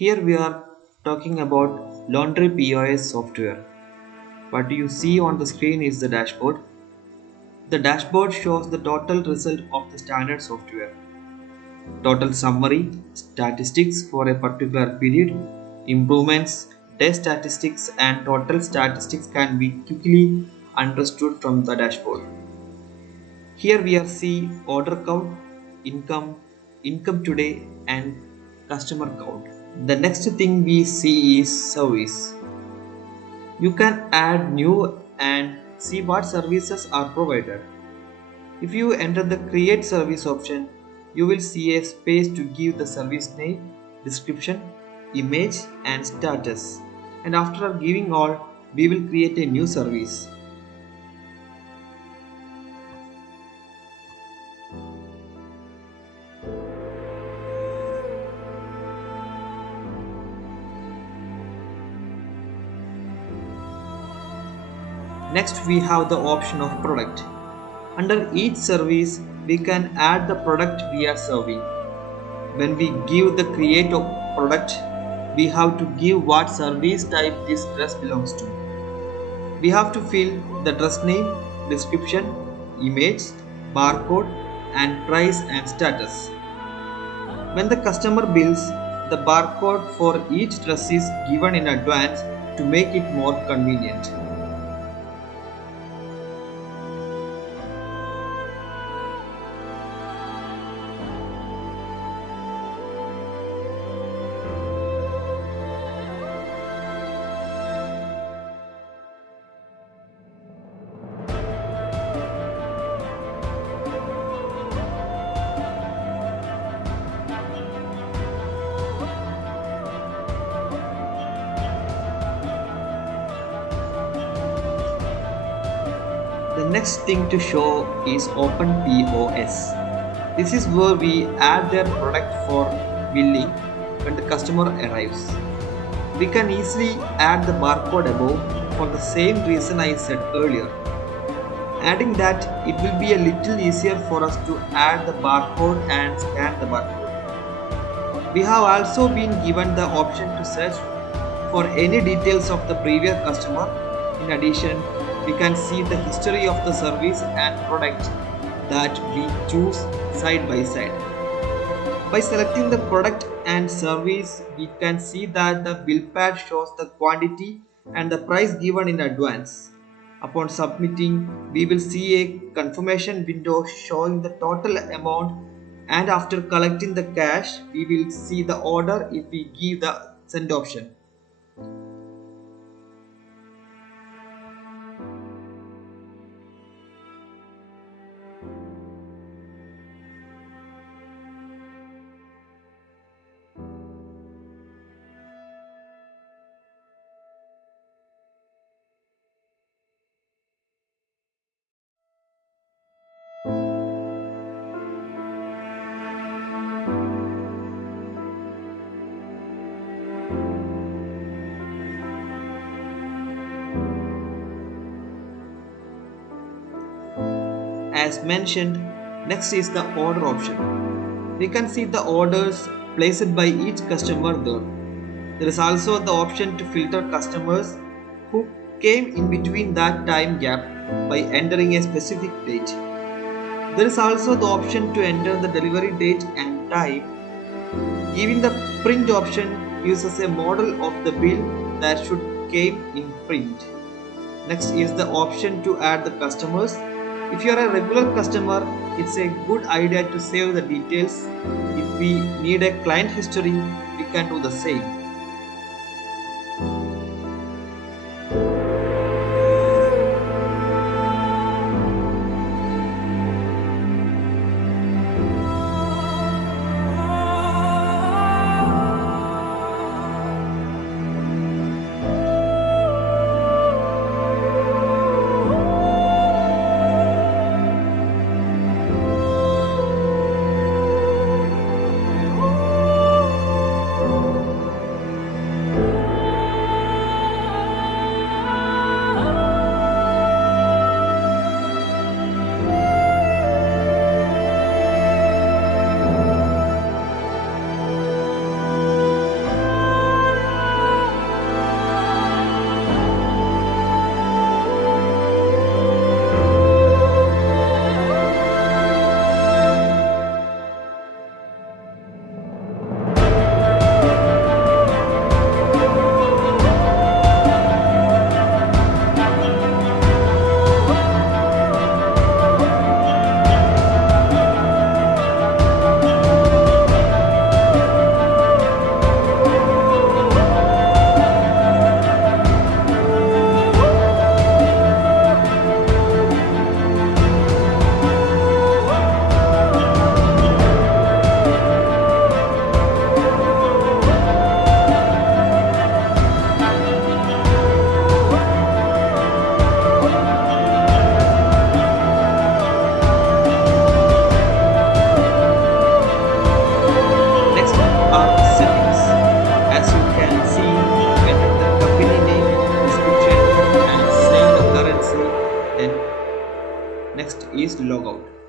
Here we are talking about laundry POS software. What you see on the screen is the dashboard. The dashboard shows the total result of the standard software. Total summary, statistics for a particular period, improvements, day statistics and total statistics can be quickly understood from the dashboard. Here we are see order count, income, income today and customer count. The next thing we see is service. You can add new and see what services are provided. If you enter the create service option, you will see a space to give the service name, description, image and status. And after giving all, we will create a new service. Next we have the option of product. Under each service, we can add the product we are serving. When we give the create of product, we have to give what service type this dress belongs to. We have to fill the dress name, description, image, barcode and price and status. When the customer bills, the barcode for each dress is given in advance to make it more convenient. The next thing to show is Open POS. This is where we add their product for billing when the customer arrives. We can easily add the barcode above for the same reason I said earlier. Adding that, it will be a little easier for us to add the barcode and scan the barcode. We have also been given the option to search for any details of the previous customer. In addition, we can see the history of the service and product that we choose side by side. By selecting the product and service, we can see that the bill pad shows the quantity and the price given in advance. Upon submitting, we will see a confirmation window showing the total amount, and after collecting the cash, we will see the order if we give the send option. As mentioned, next is the order option. We can see the orders placed by each customer there. There is also the option to filter customers who came in between that time gap by entering a specific date. There is also the option to enter the delivery date and time. Giving the print option gives us a model of the bill that should came in print. Next is the option to add the customers. If you are a regular customer, it's a good idea to save the details. If we need a client history, we can do the same. is logout.